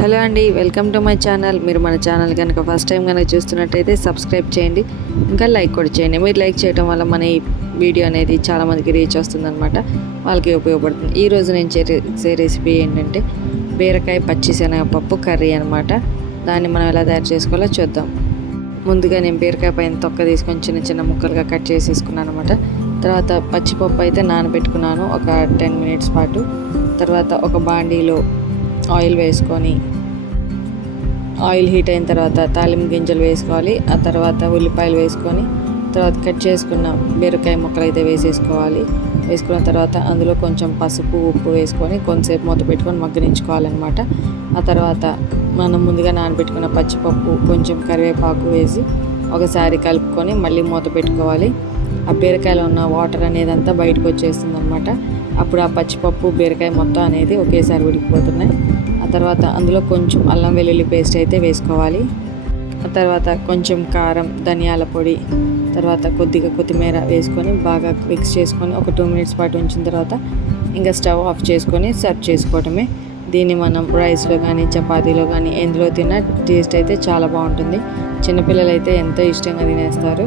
Hello అండి, welcome to my channel. మీరు మన ఛానల్ కనుక ఫస్ట్ టైం కనుక చూస్తున్నట్టయితే సబ్స్క్రైబ్ చేయండి, ఇంకా లైక్ కూడా చేయండి. మీరు లైక్ చేయడం వల్ల మన ఈ వీడియో అనేది చాలామందికి రీచ్ వస్తుందన్నమాట, వాళ్ళకి ఉపయోగపడుతుంది. ఈరోజు నేను చేసే రెసిపీ ఏంటంటే బీరకాయ పచ్చిశనగపప్పు కర్రీ అనమాట. దాన్ని మనం ఎలా తయారు చేసుకోవాలో చూద్దాం. ముందుగా నేను బీరకాయ పైన తొక్క తీసుకొని చిన్న చిన్న ముక్కలుగా కట్ చేసేసుకున్నాను అనమాట. తర్వాత పచ్చిపప్పు అయితే నానబెట్టుకున్నాను ఒక 10 మినిట్స్ పాటు. తర్వాత ఒక బాండీలో ఆయిల్ వేసుకొని, ఆయిల్ హీట్ అయిన తర్వాత తాలింపు గింజలు వేసుకోవాలి. ఆ తర్వాత ఉల్లిపాయలు వేసుకొని, తర్వాత కట్ చేసుకున్న బీరకాయ ముక్కలు అయితే వేసేసుకోవాలి. వేసుకున్న తర్వాత అందులో కొంచెం పసుపు ఉప్పు వేసుకొని కొంతసేపు మూత పెట్టుకొని మగ్గనించుకోవాలన్నమాట. ఆ తర్వాత మనం ముందుగా నానబెట్టుకున్న పచ్చిపప్పు కొంచెం కరివేపాకు వేసి ఒకసారి కలుపుకొని మళ్ళీ మూత పెట్టుకోవాలి. ఆ బీరకాయలో ఉన్న వాటర్ అనేది అంతా బయటకు వచ్చేస్తుంది అనమాట. అప్పుడు ఆ పచ్చిపప్పు బీరకాయ మొత్తం అనేది ఒకేసారి ఉడికిపోతున్నాయి. ఆ తర్వాత అందులో కొంచెం అల్లం వెల్లుల్లి పేస్ట్ అయితే వేసుకోవాలి. ఆ తర్వాత కొంచెం కారం, ధనియాల పొడి, తర్వాత కొద్దిగా కొత్తిమీర వేసుకొని బాగా మిక్స్ చేసుకొని ఒక 2 మినిట్స్ పాటు ఉంచిన తర్వాత ఇంకా స్టవ్ ఆఫ్ చేసుకొని సర్వ్ చేసుకోవటమే. దీన్ని మనం రైస్లో కానీ చపాతీలో కానీ ఎందులో తిన్నా టేస్ట్ అయితే చాలా బాగుంటుంది. చిన్నపిల్లలు అయితే ఎంతో ఇష్టంగా తినేస్తారు.